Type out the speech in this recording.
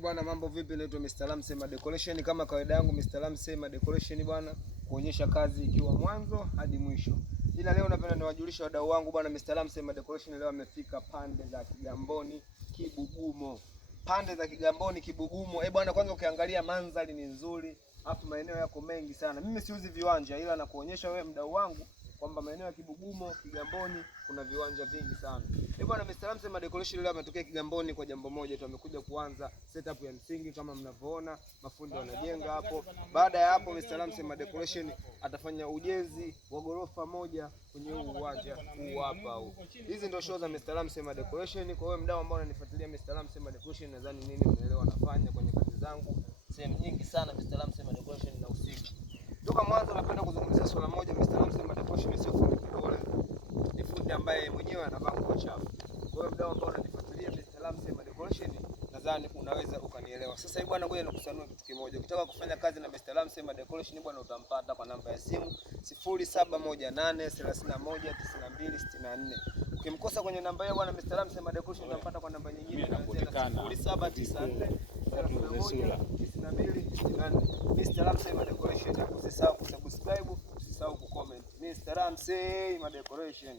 Bwana, mambo vipi? Naitwa Mr. Lamsey Decoration. Kama kawaida yangu Mr. Lamsey Decoration bwana, kuonyesha kazi ikiwa mwanzo hadi mwisho. Ila leo napenda niwajulishe wadau wangu bwana, Mr. Lamsey Decoration leo amefika pande za Kigamboni Kibugumo. Pande za Kigamboni Kibugumo. Bwana, kwanza ukiangalia mandhari ni nzuri, afu maeneo yako mengi sana. Mimi siuzi viwanja, ila nakuonyesha wewe mdau wangu kwamba maeneo ya Kibugumo, Kigamboni kuna viwanja vingi sana. Bwana, Mr. Lamsey Decoration leo ametokea Kigamboni kwa jambo moja tu, amekuja kuanza setup ya msingi kama mnavyoona, mafundi wanajenga hapo. Baada ya hapo Mr. Lamsey Decoration atafanya ujenzi wa gorofa moja kwenye uwanja huu hapa huu. Hizi ndio show za Mr. Lamsey Decoration. Kwa hiyo mdau ambao unanifuatilia Mr. Lamsey Decoration, nadhani nini unaelewa nafanya kwenye kazi zangu sehemu nyingi sana Mr. Lamsey Decoration na usiku. Toka mwanzo napenda kuzungumzia swala moja, Mr. Lamsey Decoration sio fundi kidole, ni fundi ambaye mwenyewe anavaa nguo chafu. Kwa hiyo mdau ambao unanifuatilia Mr. Lamsey Decoration, nadhani unaweza ukanielewa. Sasa hivi bwana, ngoja nikusanue kitu kimoja. Ukitaka kufanya kazi na Mr. Lamsey Decoration bwana, utampata kwa namba ya simu 0718319264. Ukimkosa kwenye namba hiyo bwana, Mr. Lamsey Decoration utampata kwa namba nyingine 0794319264. Mr. Lamsey Decoration, usisahau kusubscribe, usisahau kucomment. Mr. Lamsey Decoration.